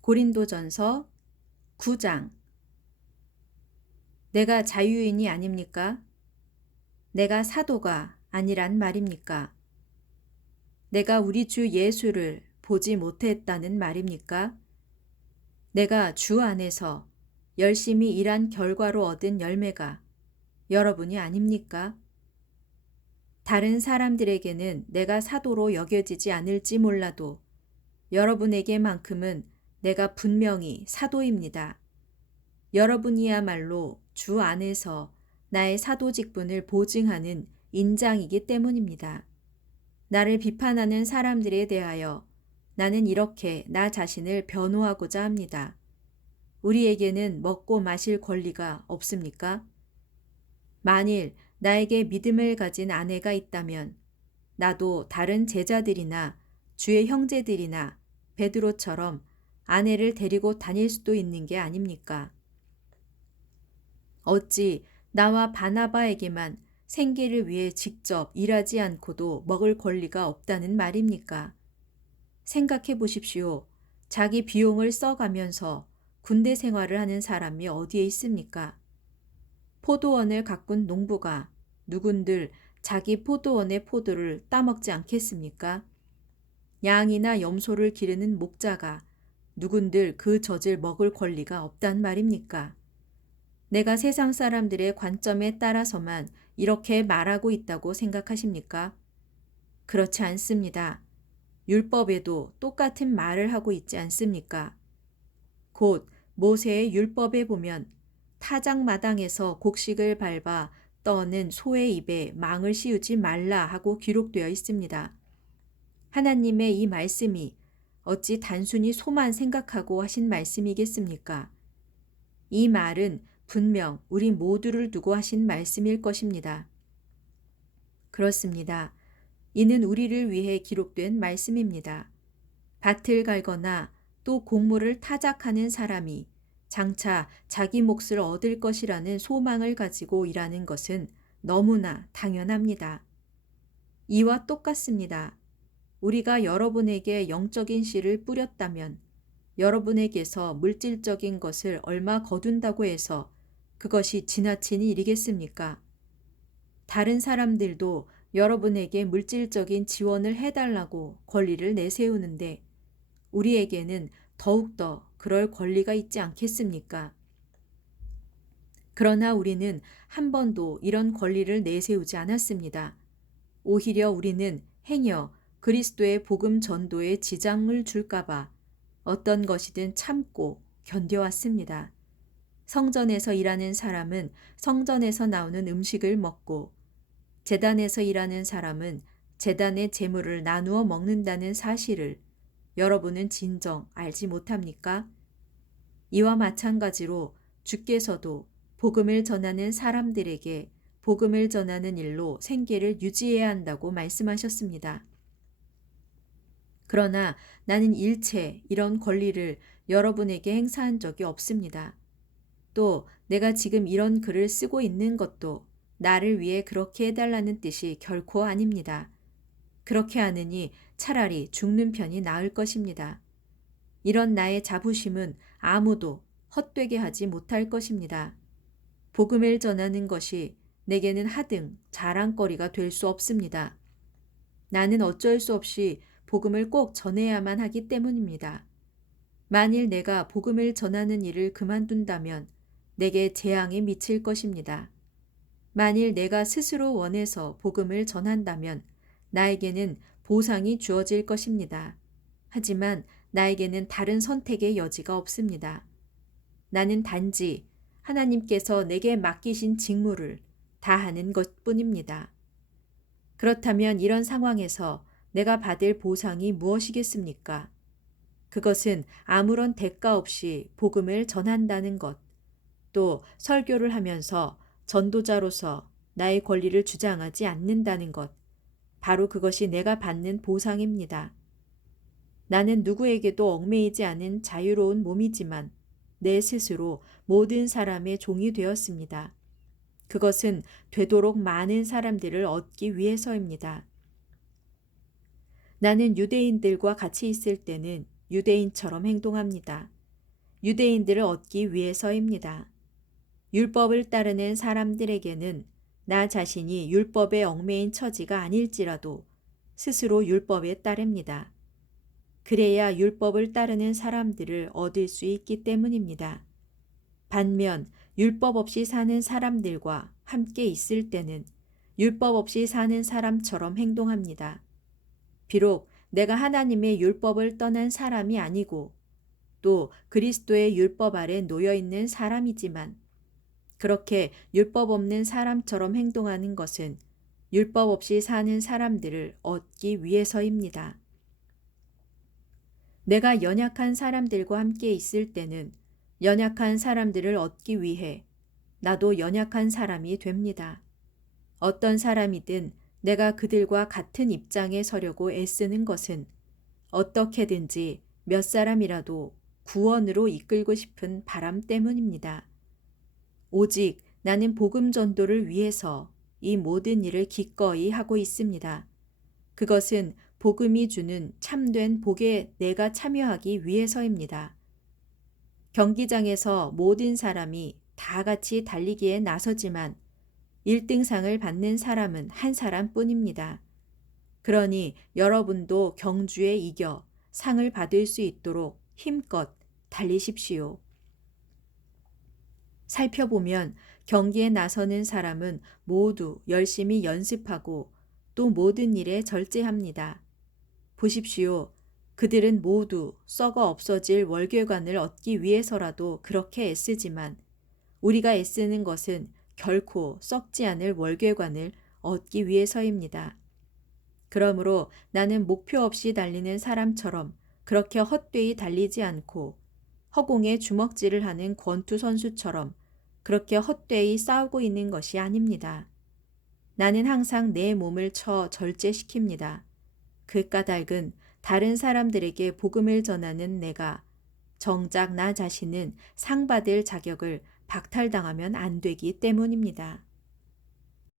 고린도전서 9장. 내가 자유인이 아닙니까? 내가 사도가 아니란 말입니까? 내가 우리 주 예수를 보지 못했다는 말입니까? 내가 주 안에서 열심히 일한 결과로 얻은 열매가 여러분이 아닙니까? 다른 사람들에게는 내가 사도로 여겨지지 않을지 몰라도 여러분에게만큼은 내가 분명히 사도입니다. 여러분이야말로 주 안에서 나의 사도 직분을 보증하는 인장이기 때문입니다. 나를 비판하는 사람들에 대하여 나는 이렇게 나 자신을 변호하고자 합니다. 우리에게는 먹고 마실 권리가 없습니까? 만일 나에게 믿음을 가진 아내가 있다면 나도 다른 제자들이나 주의 형제들이나 베드로처럼 아내를 데리고 다닐 수도 있는 게 아닙니까? 어찌 나와 바나바에게만 생계를 위해 직접 일하지 않고도 먹을 권리가 없다는 말입니까? 생각해 보십시오. 자기 비용을 써가면서 군대 생활을 하는 사람이 어디에 있습니까? 포도원을 가꾼 농부가 누군들 자기 포도원의 포도를 따먹지 않겠습니까? 양이나 염소를 기르는 목자가 누군들 그 젖을 먹을 권리가 없단 말입니까? 내가 세상 사람들의 관점에 따라서만 이렇게 말하고 있다고 생각하십니까? 그렇지 않습니다. 율법에도 똑같은 말을 하고 있지 않습니까? 곧 모세의 율법에 보면 타작마당에서 곡식을 밟아 떠는 소의 입에 망을 씌우지 말라 하고 기록되어 있습니다. 하나님의 이 말씀이 어찌 단순히 소만 생각하고 하신 말씀이겠습니까? 이 말은 분명 우리 모두를 두고 하신 말씀일 것입니다. 그렇습니다. 이는 우리를 위해 기록된 말씀입니다. 밭을 갈거나 또 곡물을 타작하는 사람이 장차 자기 몫을 얻을 것이라는 소망을 가지고 일하는 것은 너무나 당연합니다. 이와 똑같습니다. 우리가 여러분에게 영적인 씨를 뿌렸다면 여러분에게서 물질적인 것을 얼마 거둔다고 해서 그것이 지나친 일이겠습니까? 다른 사람들도 여러분에게 물질적인 지원을 해달라고 권리를 내세우는데 우리에게는 더욱더 그럴 권리가 있지 않겠습니까? 그러나 우리는 한 번도 이런 권리를 내세우지 않았습니다. 오히려 우리는 행여 그리스도의 복음 전도에 지장을 줄까봐 어떤 것이든 참고 견뎌왔습니다. 성전에서 일하는 사람은 성전에서 나오는 음식을 먹고 제단에서 일하는 사람은 제단의 재물을 나누어 먹는다는 사실을 여러분은 진정 알지 못합니까? 이와 마찬가지로 주께서도 복음을 전하는 사람들에게 복음을 전하는 일로 생계를 유지해야 한다고 말씀하셨습니다. 그러나 나는 일체 이런 권리를 여러분에게 행사한 적이 없습니다. 또 내가 지금 이런 글을 쓰고 있는 것도 나를 위해 그렇게 해달라는 뜻이 결코 아닙니다. 그렇게 하느니 차라리 죽는 편이 나을 것입니다. 이런 나의 자부심은 아무도 헛되게 하지 못할 것입니다. 복음을 전하는 것이 내게는 하등 자랑거리가 될 수 없습니다. 나는 어쩔 수 없이 복음을 꼭 전해야만 하기 때문입니다. 만일 내가 복음을 전하는 일을 그만둔다면 내게 재앙이 미칠 것입니다. 만일 내가 스스로 원해서 복음을 전한다면 나에게는 보상이 주어질 것입니다. 하지만 나에게는 다른 선택의 여지가 없습니다. 나는 단지 하나님께서 내게 맡기신 직무를 다하는 것뿐입니다. 그렇다면 이런 상황에서 내가 받을 보상이 무엇이겠습니까? 그것은 아무런 대가 없이 복음을 전한다는 것, 또 설교를 하면서 전도자로서 나의 권리를 주장하지 않는다는 것, 바로 그것이 내가 받는 보상입니다. 나는 누구에게도 얽매이지 않은 자유로운 몸이지만 내 스스로 모든 사람의 종이 되었습니다. 그것은 되도록 많은 사람들을 얻기 위해서입니다. 나는 유대인들과 같이 있을 때는 유대인처럼 행동합니다. 유대인들을 얻기 위해서입니다. 율법을 따르는 사람들에게는 나 자신이 율법에 얽매인 처지가 아닐지라도 스스로 율법에 따릅니다. 그래야 율법을 따르는 사람들을 얻을 수 있기 때문입니다. 반면 율법 없이 사는 사람들과 함께 있을 때는 율법 없이 사는 사람처럼 행동합니다. 비록 내가 하나님의 율법을 떠난 사람이 아니고 또 그리스도의 율법 아래 놓여 있는 사람이지만 그렇게 율법 없는 사람처럼 행동하는 것은 율법 없이 사는 사람들을 얻기 위해서입니다. 내가 연약한 사람들과 함께 있을 때는 연약한 사람들을 얻기 위해 나도 연약한 사람이 됩니다. 어떤 사람이든 내가 그들과 같은 입장에 서려고 애쓰는 것은 어떻게든지 몇 사람이라도 구원으로 이끌고 싶은 바람 때문입니다. 오직 나는 복음 전도를 위해서 이 모든 일을 기꺼이 하고 있습니다. 그것은 복음이 주는 참된 복에 내가 참여하기 위해서입니다. 경기장에서 모든 사람이 다 같이 달리기에 나서지만 1등상을 받는 사람은 한 사람뿐입니다. 그러니 여러분도 경주에 이겨 상을 받을 수 있도록 힘껏 달리십시오. 살펴보면 경기에 나서는 사람은 모두 열심히 연습하고 또 모든 일에 절제합니다. 보십시오. 그들은 모두 썩어 없어질 월계관을 얻기 위해서라도 그렇게 애쓰지만 우리가 애쓰는 것은 결코 썩지 않을 월계관을 얻기 위해서입니다. 그러므로 나는 목표 없이 달리는 사람처럼 그렇게 헛되이 달리지 않고 허공에 주먹질을 하는 권투 선수처럼 그렇게 헛되이 싸우고 있는 것이 아닙니다. 나는 항상 내 몸을 쳐 절제시킵니다. 그 까닭은 다른 사람들에게 복음을 전하는 내가 정작 나 자신은 상 받을 자격을 박탈당하면 안 되기 때문입니다.